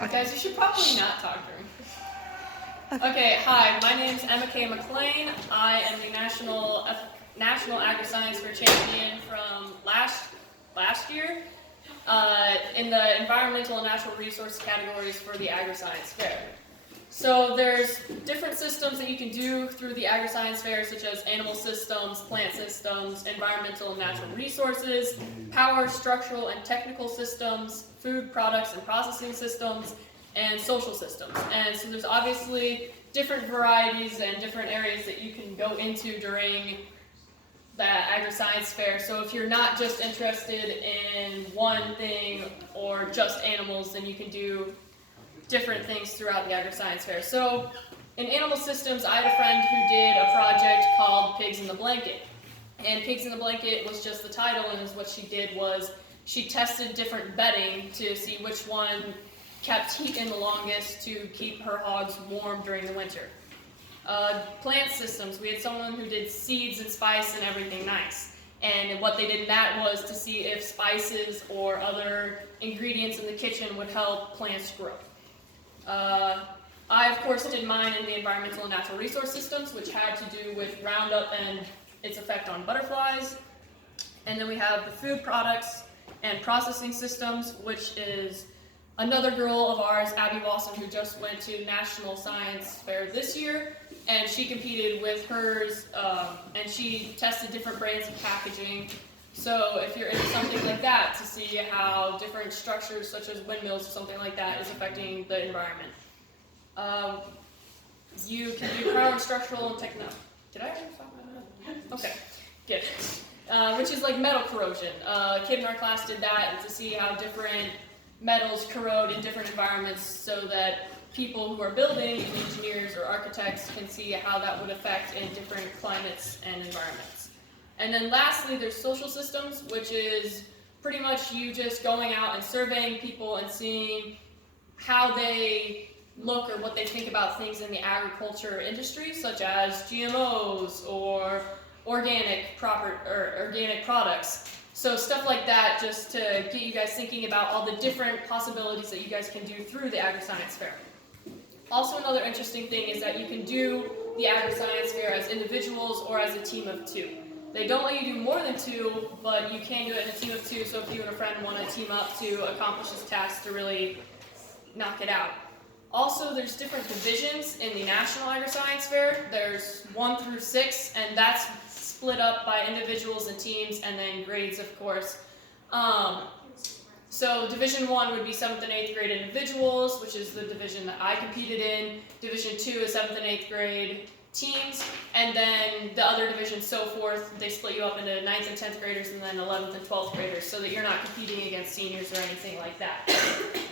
Guys, you should probably not talk during. Okay, hi, my name's Emma K. McLean. I am the National Agriscience Fair champion from last year in the environmental and natural resource categories for the Agriscience Fair. So there's different systems that you can do through the Agriscience Fair, such as animal systems, plant systems, environmental and natural resources, power, structural and technical systems, food products and processing systems, and social systems. And so there's obviously different varieties and different areas that you can go into during the Agriscience Fair. So if you're not just interested in one thing or just animals, then you can do different things throughout the Agriscience Fair. So in animal systems, I had a friend who did a project called Pigs in the Blanket. And Pigs in the Blanket was just the title, and what she did was she tested different bedding to see which one kept heat in the longest to keep her hogs warm during the winter. Plant systems, we had someone who did seeds and spice and everything nice. And what they did in that was to see if spices or other ingredients in the kitchen would help plants grow. I, of course, did mine in the environmental and natural resource systems, which had to do with Roundup and its effect on butterflies. And then we have the food products and processing systems, which is another girl of ours, Abby Wasson, who just went to National Science Fair this year, and she competed with hers, and she tested different brands of packaging. So if you're into something like that, to see how different structures such as windmills or something like that is affecting the environment. You can do power and structural and techno. Did I already talk about that? Okay, good. Which is like metal corrosion. A kid in our class did that to see how different metals corrode in different environments so that people who are building, and engineers or architects, can see how that would affect in different climates and environments. And then lastly, there's social systems, which is pretty much you just going out and surveying people and seeing how they look or what they think about things in the agriculture industry, such as GMOs or organic products. So stuff like that, just to get you guys thinking about all the different possibilities that you guys can do through the Agriscience Fair. Also, another interesting thing is that you can do the Agriscience Fair as individuals or as a team of two. They don't let you do more than two, but you can do it in a team of two, so if you and a friend want to team up to accomplish this task to really knock it out. Also, there's different divisions in the National Agriscience Fair. There's 1 through 6, and that's split up by individuals and teams, and then grades, of course. So Division 1 would be 7th and 8th grade individuals, which is the division that I competed in. Division 2 is 7th and 8th grade teams, and then the other divisions, so forth. They split you up into 9th and 10th graders, and then 11th and 12th graders, so that you're not competing against seniors or anything like that.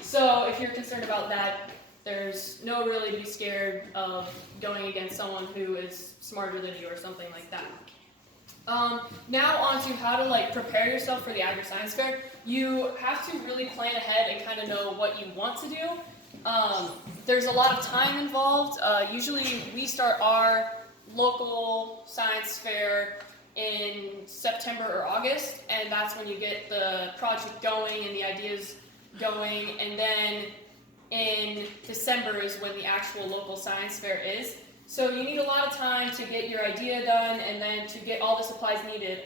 So if you're concerned about that, there's no really to be scared of going against someone who is smarter than you or something like that. Now on to how to prepare yourself for the Agriscience Fair. You have to really plan ahead and kind of know what you want to do. There's a lot of time involved. Usually we start our local science fair in September or August, and that's when you get the project going and the ideas going, and then in December is when the actual local science fair is. So you need a lot of time to get your idea done and then to get all the supplies needed.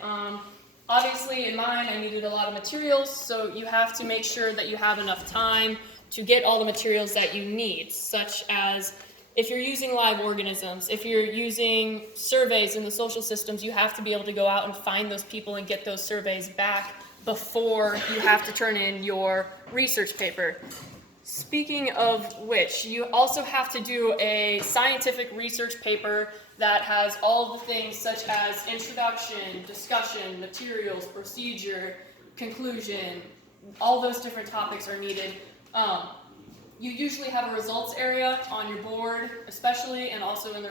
Obviously in mine I needed a lot of materials, so you have to make sure that you have enough time to get all the materials that you need, such as if you're using live organisms, if you're using surveys in the social systems, you have to be able to go out and find those people and get those surveys back before you have to turn in your research paper. Speaking of which, you also have to do a scientific research paper that has all of the things such as introduction, discussion, materials, procedure, conclusion. All those different topics are needed. You usually have a results area on your board, especially, and also in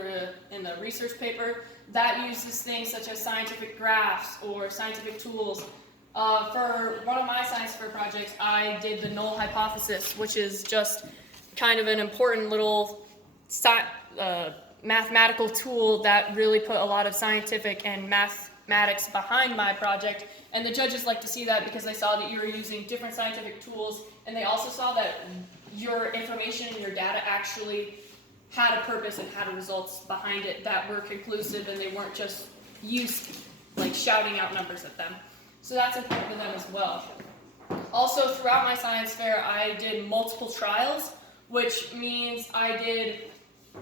the research paper, that uses things such as scientific graphs or scientific tools. For one of my science fair projects, I did the null hypothesis, which is just kind of an important little mathematical tool that really put a lot of scientific and mathematics behind my project. And the judges like to see that because they saw that you were using different scientific tools, and they also saw that your information and your data actually had a purpose and had results behind it that were conclusive, and they weren't just used like shouting out numbers at them. So that's important to them as well. Also, throughout my science fair, I did multiple trials, which means I did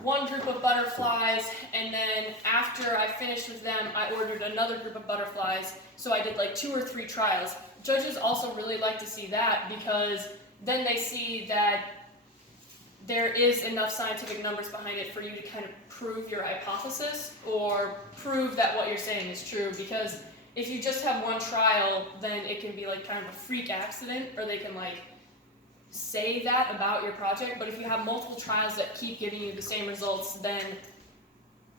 one group of butterflies, and then after I finished with them, I ordered another group of butterflies. So I did like 2 or 3 trials. Judges also really like to see that, because then they see that there is enough scientific numbers behind it for you to kind of prove your hypothesis or prove that what you're saying is true. Because if you just have one trial, then it can be like kind of a freak accident, or they can like say that about your project. But if you have multiple trials that keep giving you the same results, then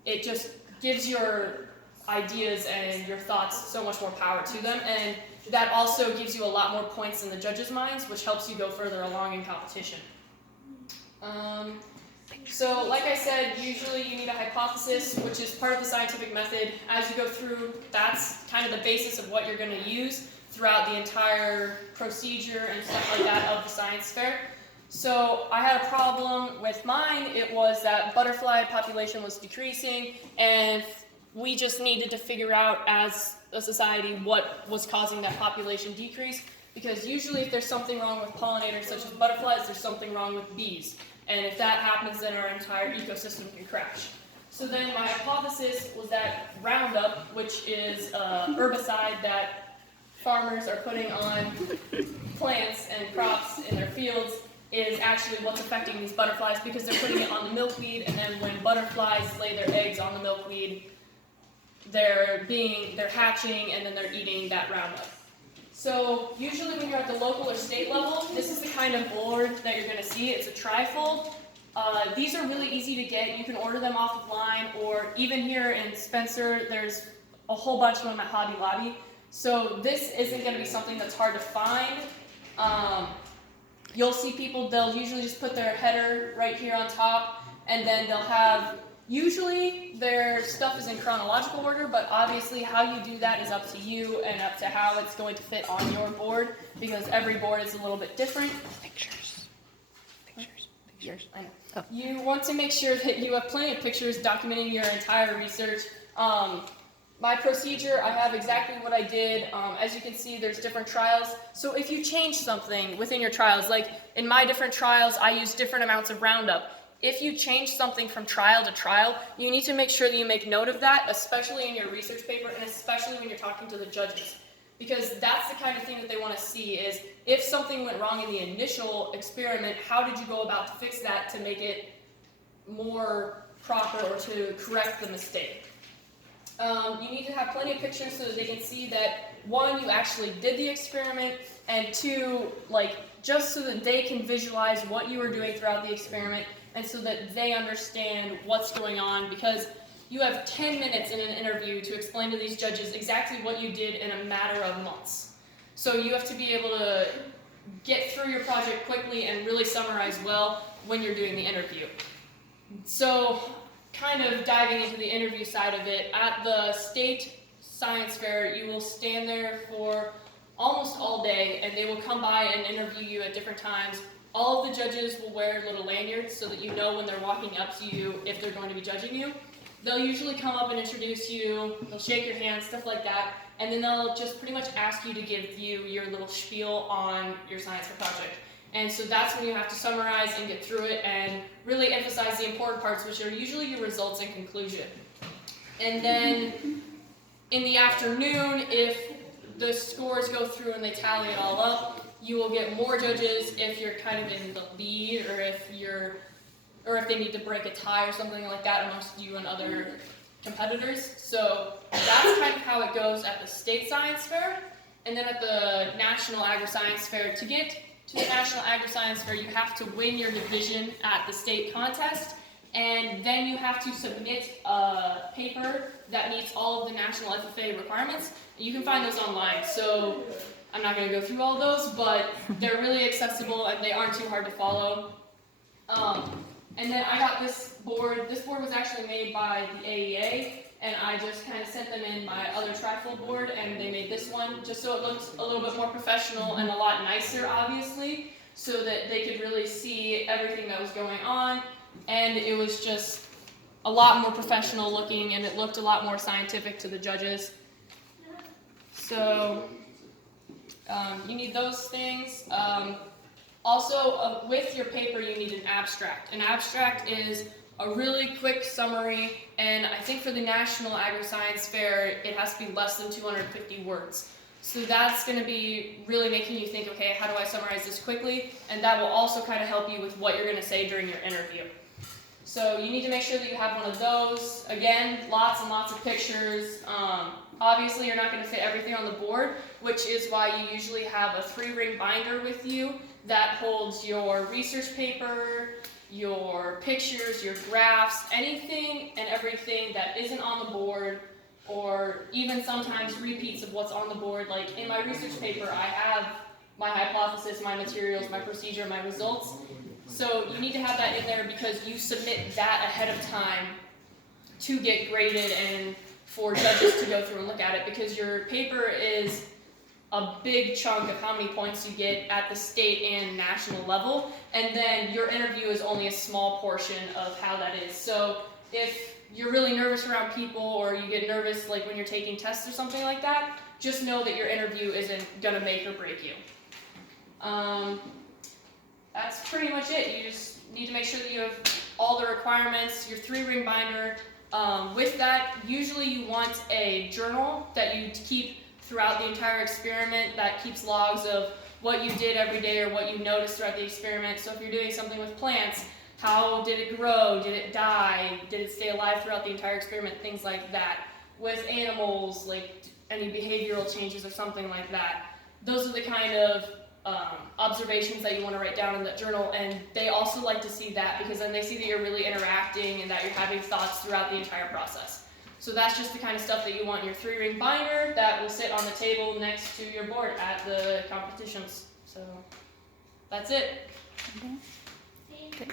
it just gives your ideas and your thoughts so much more power to them, and that also gives you a lot more points in the judges' minds, which helps you go further along in competition. So like I said, usually you need a hypothesis, which is part of the scientific method. As you go through, that's kind of the basis of what you're going to use throughout the entire procedure and stuff like that of the science fair. So I had a problem with mine. It was that butterfly population was decreasing, and we just needed to figure out as a society what was causing that population decrease, because usually if there's something wrong with pollinators such as butterflies, there's something wrong with bees. And if that happens, then our entire ecosystem can crash. So then my hypothesis was that Roundup, which is a herbicide that farmers are putting on plants and crops in their fields, is actually what's affecting these butterflies, because they're putting it on the milkweed, and then when butterflies lay their eggs on the milkweed, they're hatching, and then they're eating that Roundup. So usually when you're at the local or state level, this is the kind of board that you're going to see. It's a trifold. These are really easy to get. You can order them off of line, or even here in Spencer, there's a whole bunch of them at Hobby Lobby. So this isn't going to be something that's hard to find. You'll see people, they'll usually just put their header right here on top, and then they'll have, usually their stuff is in chronological order, but obviously how you do that is up to you and up to how it's going to fit on your board, because every board is a little bit different. Pictures. I know. Oh. You want to make sure that you have plenty of pictures documenting your entire research. My procedure, I have exactly what I did. As you can see, there's different trials. So if you change something within your trials, like in my different trials, I use different amounts of Roundup. If you change something from trial to trial, you need to make sure that you make note of that, especially in your research paper, and especially when you're talking to the judges. Because that's the kind of thing that they want to see, is if something went wrong in the initial experiment, how did you go about to fix that to make it more proper or to correct the mistake? You need to have plenty of pictures so that they can see that, one, you actually did the experiment, and two, just so that they can visualize what you were doing throughout the experiment, and so that they understand what's going on, because you have 10 minutes in an interview to explain to these judges exactly what you did in a matter of months. So you have to be able to get through your project quickly and really summarize well when you're doing the interview. So, kind of diving into the interview side of it, at the state science fair, you will stand there for almost all day, and they will come by and interview you at different times. All of the judges will wear little lanyards so that you know when they're walking up to you if they're going to be judging you. They'll usually come up and introduce you, they'll shake your hand, stuff like that, and then they'll just pretty much ask you to give you your little spiel on your science fair project. And so that's when you have to summarize and get through it and really emphasize the important parts, which are usually your results and conclusion. And then in the afternoon, if the scores go through and they tally it all up, you will get more judges if you're kind of in the lead, or if they need to break a tie or something like that amongst you and other competitors. So that's kind of how it goes at the state science fair. And then at the National Agriscience Fair, to get to the National Agriscience Fair, you have to win your division at the state contest, and then you have to submit a paper that meets all of the national FFA requirements. You can find those online, so I'm not going to go through all those, but they're really accessible and they aren't too hard to follow. And then I got this board. This board was actually made by the AEA, and I just kind of sent them in my other trifold board, and they made this one just so it looks a little bit more professional and a lot nicer, obviously. so that they could really see everything that was going on, and it was just a lot more professional looking, and it looked a lot more scientific to the judges. So you need those things. Also, with your paper, you need an abstract. An abstract is a really quick summary, and I think for the National Agriscience Fair, it has to be less than 250 words. So that's going to be really making you think, okay, how do I summarize this quickly? And that will also kind of help you with what you're going to say during your interview. So you need to make sure that you have one of those. Again, lots and lots of pictures. Obviously, you're not going to fit everything on the board, which is why you usually have a 3-ring binder with you that holds your research paper, your pictures, your graphs, anything and everything that isn't on the board, or even sometimes repeats of what's on the board. Like in my research paper, I have my hypothesis, my materials, my procedure, my results. So you need to have that in there because you submit that ahead of time to get graded and for judges to go through and look at it, because your paper is a big chunk of how many points you get at the state and national level, and then your interview is only a small portion of how that is. So if you're really nervous around people, or you get nervous like when you're taking tests or something like that, just know that your interview isn't going to make or break you. That's pretty much it. You just need to make sure that you have all the requirements, your 3-ring binder. With that, usually you want a journal that you keep throughout the entire experiment that keeps logs of what you did every day or what you noticed throughout the experiment. So if you're doing something with plants, how did it grow? Did it die? Did it stay alive throughout the entire experiment? Things like that. With animals, like any behavioral changes or something like that. Those are the kind of observations that you want to write down in that journal, and they also like to see that because then they see that you're really interacting and that you're having thoughts throughout the entire process. So that's just the kind of stuff that you want in your 3-ring binder that will sit on the table next to your board at the competitions. So that's it. Okay.